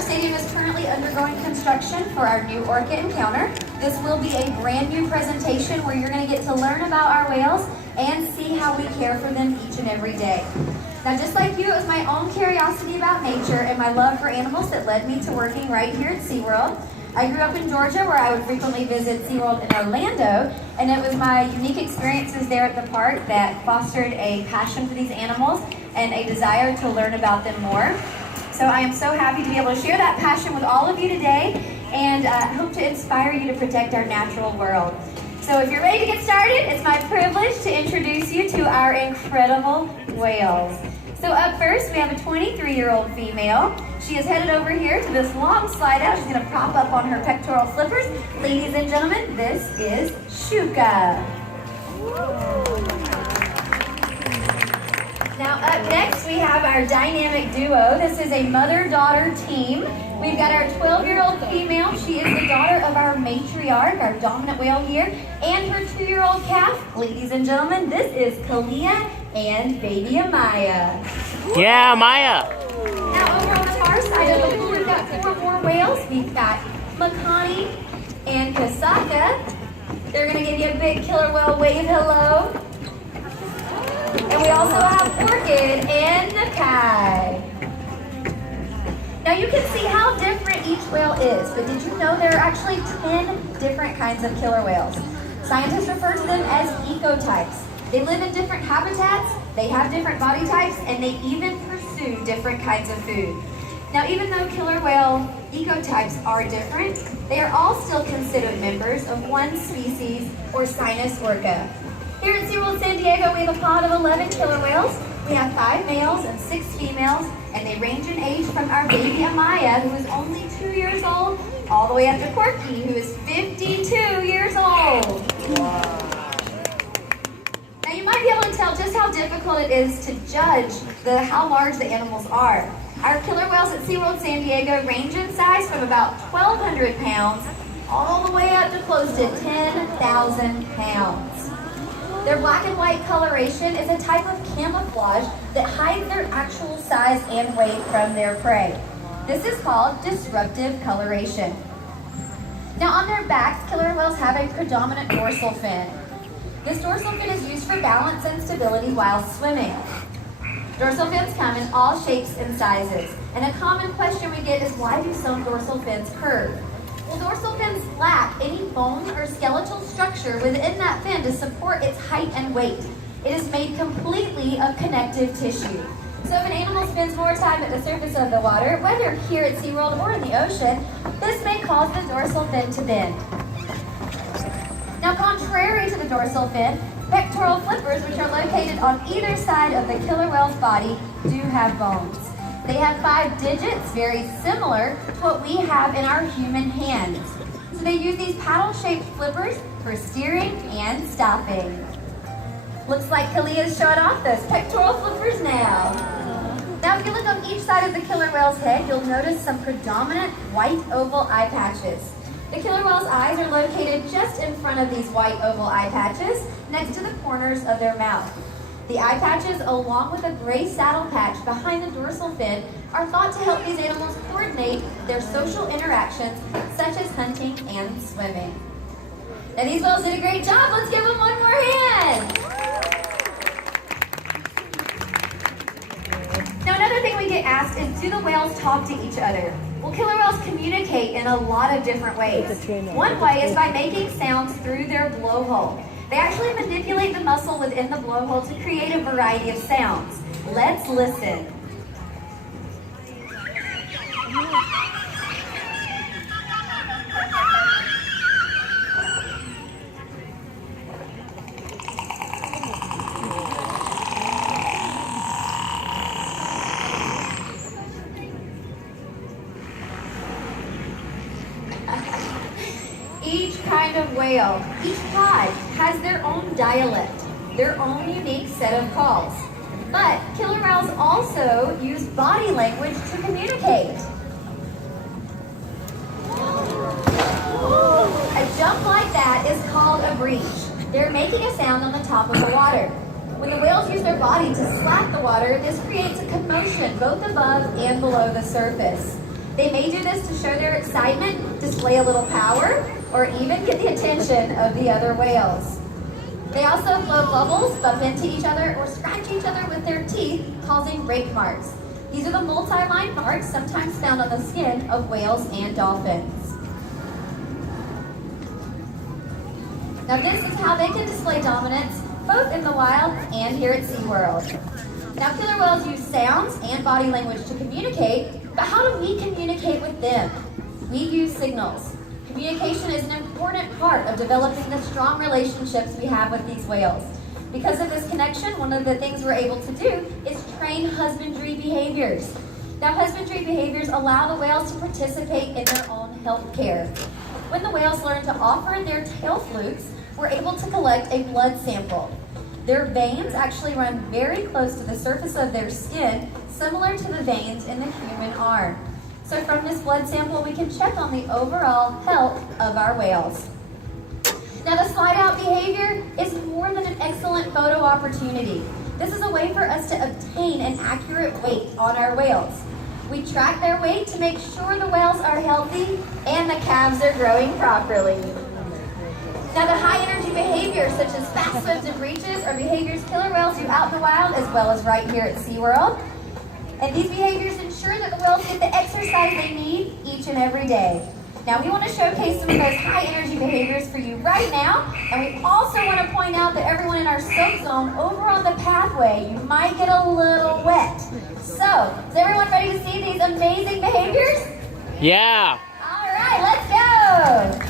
Our stadium is currently undergoing construction for our new Orca Encounter. This will be a brand new presentation where you're going to get to learn about our whales and see how we care for them each and every day. Now, just like you, it was my own curiosity about nature and my love for animals that led me to working right here at SeaWorld. I grew up in Georgia, where I would frequently visit SeaWorld in Orlando, and it was my unique experiences there at the park that fostered a passion for these animals and a desire to learn about them more. So I am so happy to be able to share that passion with all of you today, and hope to inspire you to protect our natural world. So if you're ready to get started, it's my privilege to introduce you to our incredible whales. So up first, we have a 23-year-old female. She is headed over here to this long slide out. She's going to prop up on her pectoral flippers. Ladies and gentlemen, this is Shuka. Now up next, we have our dynamic duo. This is a mother-daughter team. We've got our 12-year-old female. She is the daughter of our matriarch, our dominant whale here, and her 2-year-old calf. Ladies and gentlemen, this is Kalia and baby Amaya. Yeah, Maya. Now over on the far side of the pool, we've got 4 more whales. We've got Makani and Kasaka. They're going to give you a big killer whale wave hello. And we also have Orchid and Nakai. Now you can see how different each whale is, but did you know there are actually 10 different kinds of killer whales? Scientists refer to them as ecotypes. They live in different habitats, they have different body types, and they even pursue different kinds of food. Now even though killer whale ecotypes are different, they are all still considered members of one species, or Sinus orca. Here at SeaWorld San Diego, we have a pod of 11 killer whales. We have 5 males and 6 females, and they range in age from our baby Amaya, who is only 2 years old, all the way up to Corky, who is 52 years old. Wow. Now you might be able to tell just how difficult it is to judge how large the animals are. Our killer whales at SeaWorld San Diego range in size from about 1,200 pounds all the way up to close to 10,000 pounds. Their black and white coloration is a type of camouflage that hides their actual size and weight from their prey. This is called disruptive coloration. Now on their backs, killer whales have a predominant dorsal fin. This dorsal fin is used for balance and stability while swimming. Dorsal fins come in all shapes and sizes. And a common question we get is, why do some dorsal fins curve? Well, dorsal fins lack any bone or skeletal structure within that fin to support its height and weight. It is made completely of connective tissue. So if an animal spends more time at the surface of the water, whether here at SeaWorld or in the ocean, this may cause the dorsal fin to bend. Now, contrary to the dorsal fin, pectoral flippers, which are located on either side of the killer whale's body, do have bones. They have 5 digits, very similar to what we have in our human hands. So they use these paddle-shaped flippers for steering and stopping. Looks like Kalia's showing off those pectoral flippers now. Now if you look on each side of the killer whale's head, you'll notice some predominant white oval eye patches. The killer whale's eyes are located just in front of these white oval eye patches, next to the corners of their mouth. The eye patches, along with a gray saddle patch behind the dorsal fin, are thought to help these animals coordinate their social interactions, such as hunting and swimming. Now these whales did a great job. Let's give them one more hand. Now another thing we get asked is, do the whales talk to each other? Well, killer whales communicate in a lot of different ways. One way is by making sounds through their blowhole. They actually manipulate the muscle within the blowhole to create a variety of sounds. Let's listen. Each kind of whale, each pod has their own dialect, their own unique set of calls. But killer whales also use body language to communicate. A jump like that is called a breach. They're making a sound on the top of the water. When the whales use their body to slap the water, this creates a commotion both above and below the surface. They may do this to show their excitement, display a little power, or even get the attention of the other whales. They also blow bubbles, bump into each other, or scratch each other with their teeth, causing rake marks. These are the multi-line marks sometimes found on the skin of whales and dolphins. Now this is how they can display dominance both in the wild and here at SeaWorld. Now killer whales use sounds and body language to communicate, but how do we communicate with them? We use signals. Communication is an important part of developing the strong relationships we have with these whales. Because of this connection, one of the things we're able to do is train husbandry behaviors. Now, husbandry behaviors allow the whales to participate in their own health care. When the whales learn to offer their tail flukes, we're able to collect a blood sample. Their veins actually run very close to the surface of their skin, similar to the veins in the human arm. So from this blood sample, we can check on the overall health of our whales. Now the slide out behavior is more than an excellent photo opportunity. This is a way for us to obtain an accurate weight on our whales. We track their weight to make sure the whales are healthy and the calves are growing properly. Now the high energy behaviors such as fast swims and breaches are behaviors killer whales do out in the wild as well as right here at SeaWorld. And these behaviors ensure that the whales get the exercise they need each and every day. Now we want to showcase some of those high energy behaviors for you right now. And we also want to point out that everyone in our soak zone over on the pathway, you might get a little wet. So, is everyone ready to see these amazing behaviors? Yeah. All right, let's go.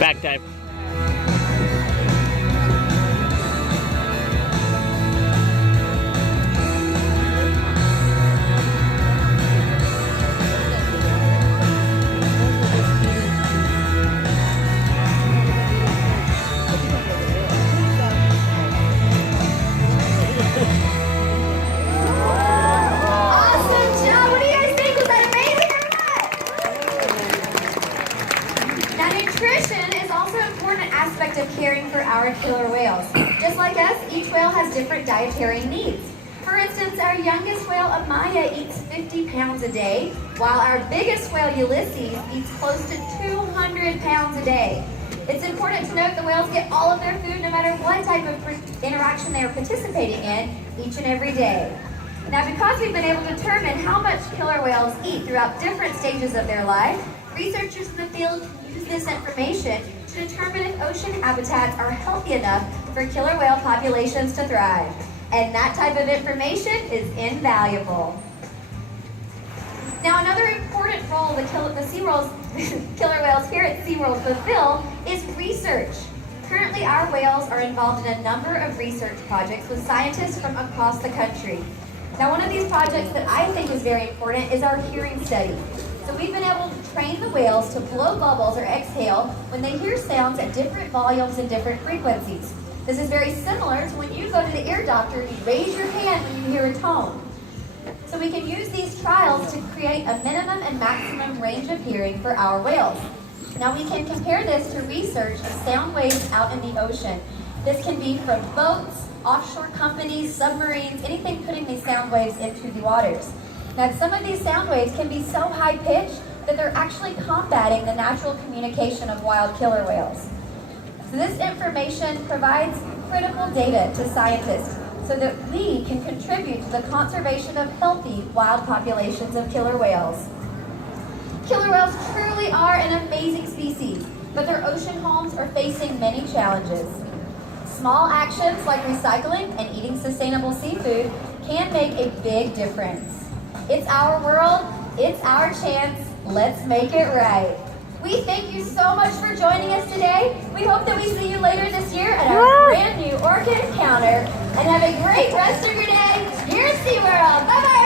Back dive. Aspect of caring for our killer whales. Just like us, each whale has different dietary needs. For instance, our youngest whale, Amaya, eats 50 pounds a day, while our biggest whale, Ulysses, eats close to 200 pounds a day. It's important to note the whales get all of their food no matter what type of interaction they are participating in each and every day. Now, because we've been able to determine how much killer whales eat throughout different stages of their life, researchers in the field can use this information to determine if ocean habitats are healthy enough for killer whale populations to thrive. And that type of information is invaluable. Now, another important role the SeaWorld's killer whales here at SeaWorld fulfill is research. Currently, our whales are involved in a number of research projects with scientists from across the country. Now, one of these projects that I think is very important is our hearing study. So we've been able to train the whales to blow bubbles or exhale when they hear sounds at different volumes and different frequencies. This is very similar to when you go to the ear doctor and you raise your hand when you hear a tone. So we can use these trials to create a minimum and maximum range of hearing for our whales. Now we can compare this to research of sound waves out in the ocean. This can be from boats, offshore companies, submarines, anything putting these sound waves into the waters. Now some of these sound waves can be so high pitched that they're actually combating the natural communication of wild killer whales. So this information provides critical data to scientists so that we can contribute to the conservation of healthy wild populations of killer whales. Killer whales truly are an amazing species, but their ocean homes are facing many challenges. Small actions like recycling and eating sustainable seafood can make a big difference. It's our world, it's our chance, let's make it right. We thank you so much for joining us today. We hope that we see you later this year at our brand new Orca Encounter. And have a great rest of your day here at SeaWorld. Bye-bye.